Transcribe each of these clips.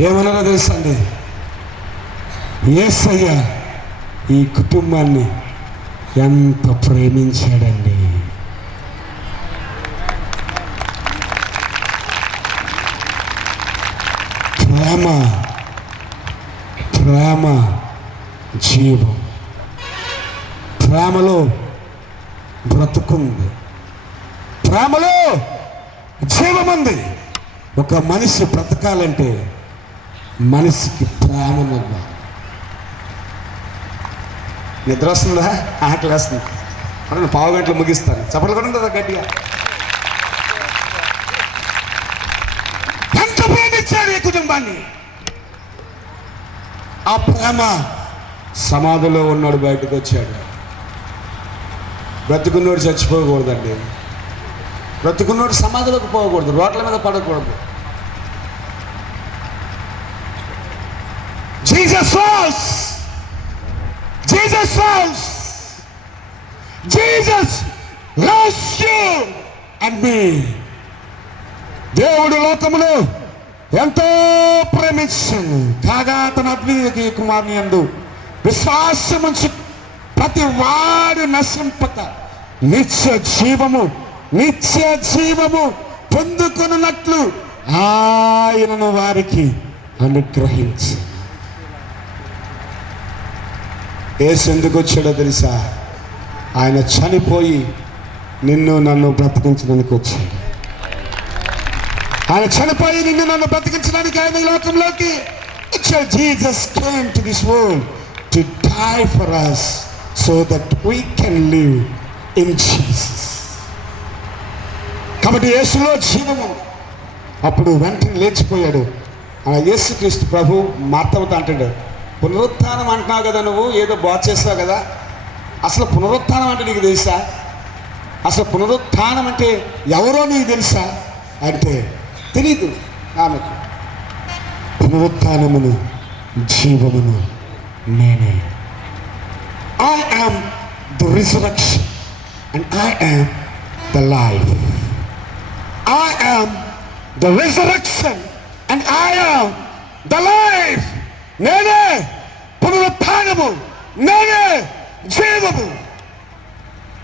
ఏమన్నారో తెలుసా అండి? యేసయ్య ఈ కుటుంబాన్ని ఎంత ప్రేమించాడండి. ప్రేమ ప్రేమ జీవం. ప్రేమలో బ్రతుకుంది, ప్రేమలో జీవముంది. ఒక మనిషి బ్రతకాలంటే మనిషికి ప్రేమ ఉన్నది. నిద్ర వస్తుందా? ఆకలి వేస్తుంది. నేను పావు గంటలు ముగిస్తాను. చప్పట్లు కూడా కదా గట్టిగా. ఎంత ప్రేమించాడు ఈ కుటుంబాన్ని. ఆ ప్రేమ సమాధిలో ఉన్నాడు, బయటకు వచ్చాడు. బ్రతుకున్నోడు చచ్చిపోకూడదండి. బ్రతుకున్నోడు సమాధిలోకి పోకూడదు, రోడ్ల మీద పడకూడదు. Jesus was, Jesus was, Jesus loves you and me. దేవుడు లోకమును ఎంతో ప్రేమించాను కాగా తన అద్వితీయ కుమారుని యందు విశ్వాసముంచి ప్రతి వాడు నశింపక నిత్య జీవము పొందుకున్నట్లు ఆయనను వారికి అనుగ్రహించి. యేసు ఎందుకు వచ్చాడో తెలుసా? ఆయన చనిపోయి నిన్ను నన్ను బ్రతికించడానికి వచ్చాడు. ఆయన చనిపోయి నిన్ను నన్ను బ్రతికించడానికి ఆయన ఈ లోకంలోకి వచ్చాడు. Jesus came to this world to die for us so that we can live in Jesus. కాబట్టి యేసులో జీవము. అప్పుడు వెంటనే లేచిపోయాడు. ఆ యేసుక్రీస్తు ప్రభు మార్తవతో అంటాడు, పునరుత్థానం అంటున్నావు కదా, నువ్వు ఏదో బాధ చేస్తావు కదా, అసలు పునరుత్థానం అంటే నీకు తెలుసా? అసలు పునరుత్థానం అంటే ఎవరో నీకు తెలుసా అంటే తెలీదు ఆమెకు. పునరుత్థానమును జీవమును నేనే. I am the resurrection and I am the life. I am the resurrection and I am the life. నేనే పునరుత్థానము, నేనే జీవము.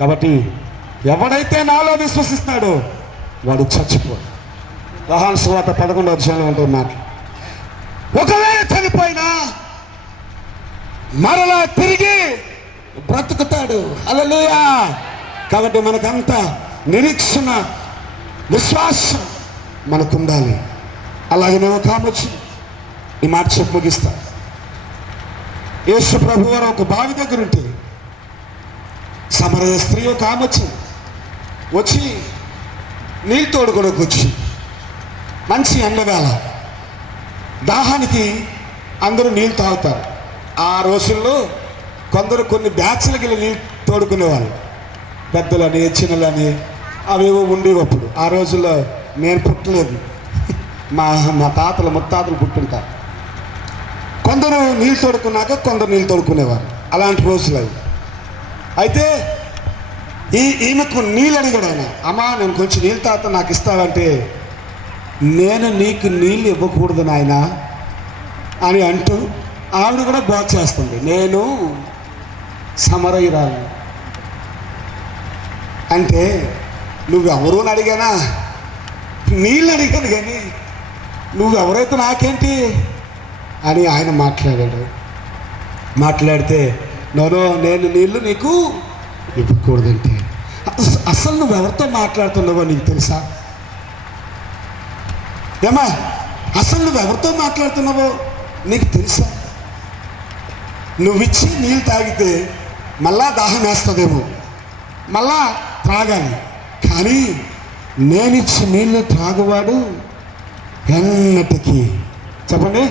కాబట్టి ఎవడైతే నాలో విశ్వసిస్తాడో వాడు చచ్చిపోడు. యోహాను సువార్త 11వ అధ్యాయంలో ఉంటుంది మాట. ఒకవేళ చనిపోయినా మరలా తిరిగి బ్రతుకుతాడు. హల్లెలూయా. కాబట్టి మనకంతా నిరీక్షణ, విశ్వాసం మనకుండాలి. అలాగనే ఒక ఆమె వచ్చి ఈ మాట చెప్పి ముగిస్తా. యేసు ప్రభు వారు ఒక బావి దగ్గర ఉంటే సమరయ స్త్రీ ఒక ఆమె వచ్చి నీళ్ళు తోడుకోవడానికి వచ్చి, మంచి ఎండవేళ, దాహానికి అందరూ నీళ్ళు తాగుతారు. ఆ రోజుల్లో కొందరు కొన్ని బ్యాచ్లకి వెళ్ళి నీళ్ళు తోడుకునేవాళ్ళు. పెద్దలని చిన్నలని అవేవో ఉండేవి. అప్పుడు ఆ రోజుల్లో నేను పుట్టలేదు, మా తాతలు ముత్తాతలు పుట్టుంటారు. కొందరు నీళ్ళు తోడుకున్నాక కొందరు నీళ్ళు తోడుకునేవారు. అలాంటి రోజులు అవి. అయితే ఈమెకు నీళ్ళు అడిగాడు ఆయన. అమ్మా నేను కొంచెం నీళ్ళు తాత నాకు ఇస్తావంటే, నేను నీకు నీళ్ళు ఇవ్వకూడదు నాయన అని అంటూ ఆవిడ కూడా బాగు చేస్తుంది. నేను సమరయురాలు అంటే నువ్వెవరు అని అడిగానా? నీళ్ళు అడిగాను కానీ నువ్వెవరైతే నాకేంటి అని ఆయన మాట్లాడాడు. మాట్లాడితే నోనో నేను నీళ్ళు నీకు ఇవ్వకూడదంటే, అసలు నువ్వెవరితో మాట్లాడుతున్నావో నీకు తెలుసా? ఏమా అసలు నువ్వెవరితో మాట్లాడుతున్నావో నీకు తెలుసా? నువ్విచ్చి నీళ్ళు తాగితే మళ్ళా దాహం వేస్తుందేమో, మళ్ళా త్రాగాలి. కానీ నేనిచ్చి నీళ్ళు త్రాగువాడు ఎన్నటికీ, చెప్పండి,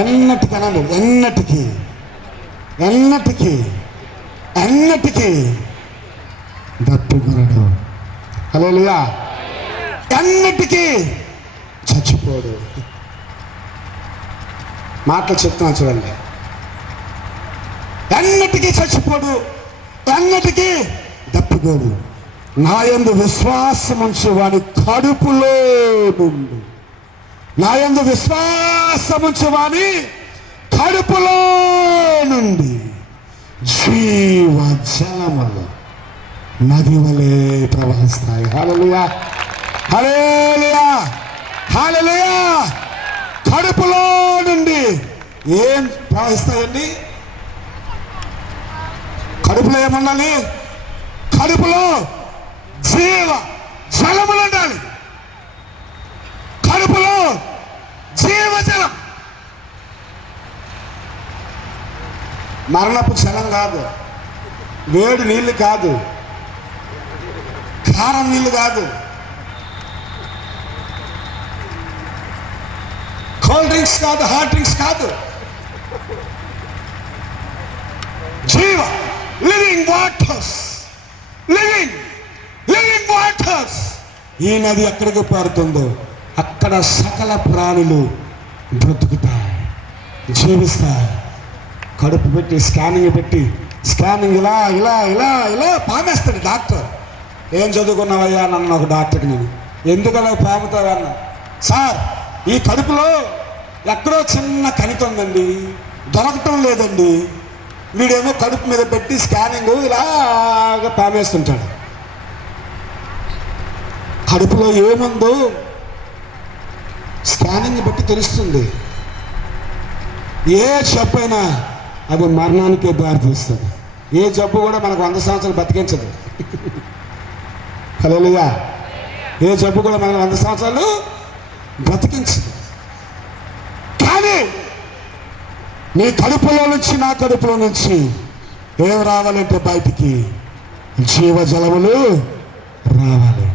ఎన్నటికనండి, ఎన్నటికీ దప్పుకొనడు. హల్లెలూయా. ఎన్నటికీ చచ్చిపోడు. మాటలు చెప్తున్నాను చూడండి. ఎన్నటికీ చచ్చిపోడు, ఎన్నటికీ దప్పుకోడు. నా యందు విశ్వాసం ఉంచి వాడి కడుపులో నుండి నా యందు విశ్వాసముంచువాని కడుపులో నుండి జీవ జలములు నది వలె ప్రవహిస్తాయి. హల్లెలూయా, హల్లెలూయా, హల్లెలూయా. కడుపులో నుండి ఏం ప్రవహిస్తాయండి? కడుపులో ఏముండాలి? కడుపులో జీవ జలములు ఉండాలి. కడుపులో జీవజలం, మరణపు జలం కాదు, వేడి నీళ్ళు కాదు, కారం నీళ్ళు కాదు, కోల్డ్ డ్రింక్స్ కాదు, హాట్ డ్రింక్స్ కాదు. జీవ లివింగ్ వాటర్స్, లివింగ్ వాటర్స్. ఈ నది ఎక్కడికి పారుతుందో అక్కడ సకల ప్రాణులు బ్రతుకుతాయి, జీవిస్తాయి. కడుపు పెట్టి స్కానింగ్ ఇలా ఇలా ఇలా ఇలా పామేస్తాడు డాక్టర్. ఏం చదువుకున్నావయ్యా నన్ను ఒక డాక్టర్కి నేను, ఎందుకలా పాముతావన్నా? సార్, ఈ కడుపులో ఎక్కడో చిన్న కణిత ఉందండి, దొరకటం లేదండి. వీడేమో కడుపు మీద పెట్టి స్కానింగ్ ఇలాగ పామేస్తుంటాడు. కడుపులో ఏముందో స్కానింగ్ బట్టి తెలుస్తుంది. ఏ జబ్బు అయినా అది మరణానికే దారి తీస్తుంది. ఏ జబ్బు కూడా మనకు 100 సంవత్సరాలు బతికించదు. హల్లెలూయా. ఏ జబ్బు కూడా మనకు 100 సంవత్సరాలు బ్రతికించదు. కానీ నీ కడుపులో నుంచి, నా కడుపులో నుంచి ఏం రావాలంటే బయటికి జీవజలములు రావాలి.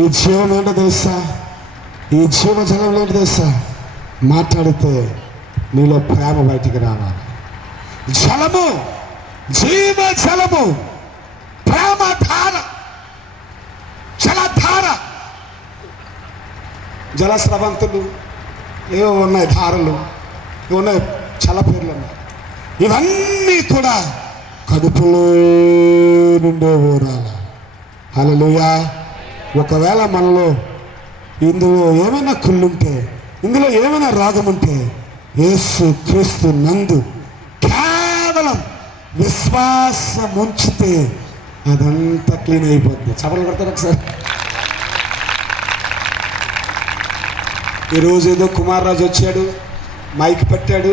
ఈ జీవం ఏంటో తెలుసా? ఈ జీవజలం ఏంటో తెలుసా? మాట్లాడితే నీలో ప్రేమ బయటికి రావాలి. జలము, జీవజలము, ప్రేమధార, జలధార. జలస్రవంతులు ఏవో ఉన్నాయి, ధారలు ఉన్నాయి, చలపేర్లు ఉన్నాయి. ఇవన్నీ కూడా కడుపులో నుండే ఊరాలి. హల్లెలూయా. ఒకవేళ మనలో ఇందులో ఏమైనా కుళ్ళుంటే, ఇందులో ఏమైనా రోగం ఉంటే, యేసు క్రీస్తు నందు కేవలం విశ్వాసం ఉంచితే అదంతా క్లీన్ అయిపోద్ది. చపలు కొడతారు ఒకసారి. ఈరోజు ఏదో కుమార్రాజు వచ్చాడు, మైక్ పెట్టాడు,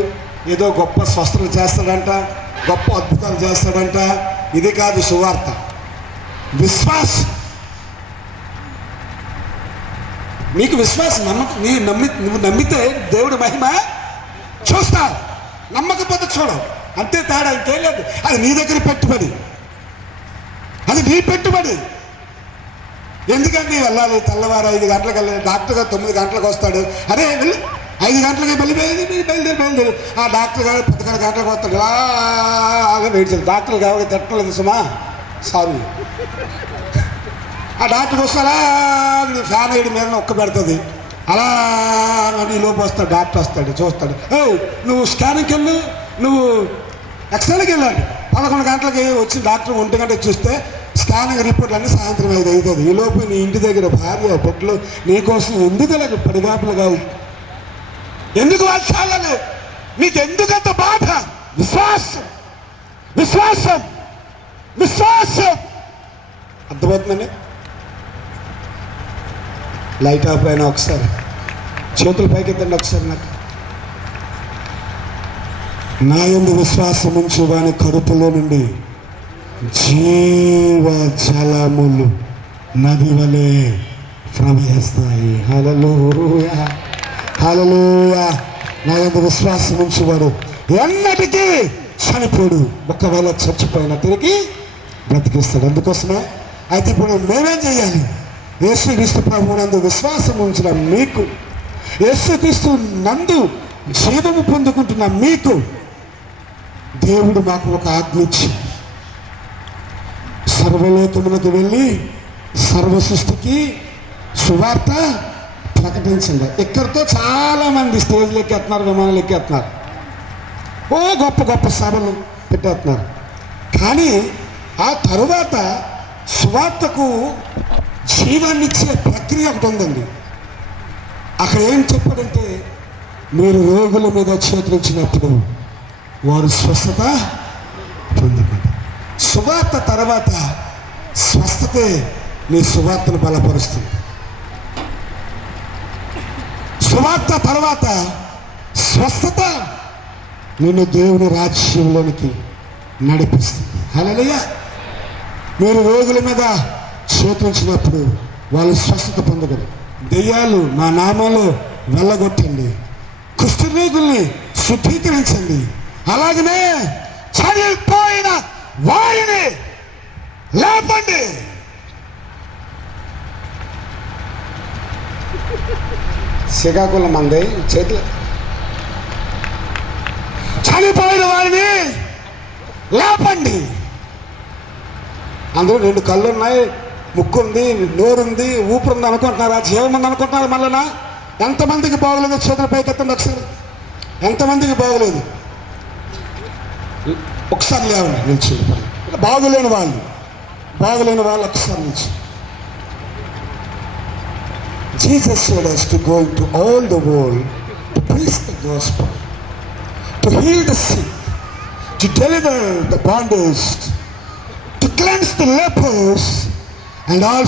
ఏదో గొప్ప స్వస్థతలు చేస్తాడంట, గొప్ప అద్భుతాలు చేస్తాడంట. ఇది కాదు సువార్త. విశ్వాసం, నీకు విశ్వాసం, నువ్వు నమ్మితే దేవుడి మహిమ చూస్తావు, నమ్మకపోతే చూడవు. అంతే తేడా, ఇంకేం లేదు. అది నీ దగ్గర పెట్టుబడి, అది నీ పెట్టుబడి. ఎందుకంటే వెళ్ళాలి తెల్లవారు 5 గంటలకు వెళ్ళాలి, డాక్టర్ గారు 9 గంటలకు వస్తాడు. అరే వెళ్ళి 5 గంటలకి బయలుదేరి ఆ డాక్టర్ గారు 11 గంటలకు వస్తాడు. ఇలాగా వెయిట్ చేయాలి. డాక్టర్లు కాబట్టి తిట్టలేదు సుమా, సారీ. ఆ డాక్టర్ వస్తారా, నీ ఫ్యాన్ వేయడం మీద ఒక్క పెడుతుంది. అలా నీ లోపు వస్తాడు, డాక్టర్ వస్తాడు, చూస్తాడు. నువ్వు స్కానింగ్కి వెళ్ళు, నువ్వు ఎక్స్రేకి వెళ్ళాలి. 11 గంటలకి వచ్చి డాక్టర్ 1 గంటకి చూస్తే స్కానింగ్ రిపోర్ట్లు అన్నీ సాయంత్రం 5 అవుతుంది. ఈ లోపు నీ ఇంటి దగ్గర భార్య బిడ్డలు నీకోసం ఎందుకు అలాగ పడిగాపులుగా, ఎందుకు వాళ్ళు చాలని, నీకు ఎందుకంత బాధ? విశ్వాసం, విశ్వాసం, విశ్వాసం. అర్థమవుతుందండి? లైట్ ఆఫ్ అయినా ఒకసారి చేతులు పైకెత్తండి ఒకసారి. నా యందు విశ్వాసం ఉంచి వాని కడుపులో నుండి జీవ జలములు నది వలె ప్రవహిస్తాయి. హల్లెలూయా, హల్లెలూయా. నా యందు విశ్వాసం ఉంచేవాడు ఎన్నటికీ చనిపోడు, ఒకవేళ చచ్చిపోయినా తిరిగి బ్రతికిస్తాడు. అందుకోసమే అయితే ఇప్పుడు మేమేం చేయాలి? యేసుక్రీస్తు ప్రభువు నందు విశ్వాసం ఉంచిన మీకు, యేసుక్రీస్తు నందు జీవము పొందుకుంటున్న మీకు దేవుడు మాకు ఒక ఆజ్ఞ ఇచ్చి, సర్వలోకమునకు వెళ్ళి సర్వ సృష్టికి సువార్త ప్రకటించండి. ఇక్కడితో చాలామంది స్టేజ్లు ఎక్కేస్తున్నారు, విమానాలు ఎక్కేస్తున్నారు, ఓ గొప్ప గొప్ప సభలు పెట్టేస్తున్నారు. కానీ ఆ తరువాత సువార్తకు జీవాన్నిచ్చే ప్రక్రియ ఒకటి ఉందండి. అక్కడ ఏం చెప్పాడంటే, మీరు రోగుల మీద చేతులుంచినప్పుడు వారు స్వస్థత పొందుకుంటారు. సువార్త తర్వాత స్వస్థతే నీ సువార్తను బలపరుస్తుంది. సువార్త తర్వాత స్వస్థత నిన్ను దేవుని రాజ్యంలోనికి నడిపిస్తుంది. హల్లెలూయా. మీరు రోగుల మీద చేతులుంచినప్పుడు వాళ్ళు స్వస్థత పొందగలరు. దెయ్యాలు నా నామంలో వెళ్ళగొట్టండి, కుష్ఠరోగుల్ని శుద్ధీకరించండి, అలాగనే చనిపోయిన వారిని లేపండి. శ్రీకాకుళం మంది చేతులు. చనిపోయిన వారిని లేపండి. అందులో 2 కళ్ళు ఉన్నాయి, ముక్కు ఉంది, నోరుంది, ఊపిరి ఉంది అనుకుంటున్నారా? జీవం ఉంది అనుకుంటున్నారు? మళ్ళా ఎంతమందికి బాగోలేదు? చేతుల పైకెత్తండి ఒకసారి. ఎంతమందికి బాగోలేదు? ఒకసారి లేవండి నిలిచి. బాగులేని వాళ్ళు ఒకసారి నిలిచి. Jesus said us to go into all the world to preach the gospel, to heal the sick, to deliver the bondage, to cleanse the lepers, and all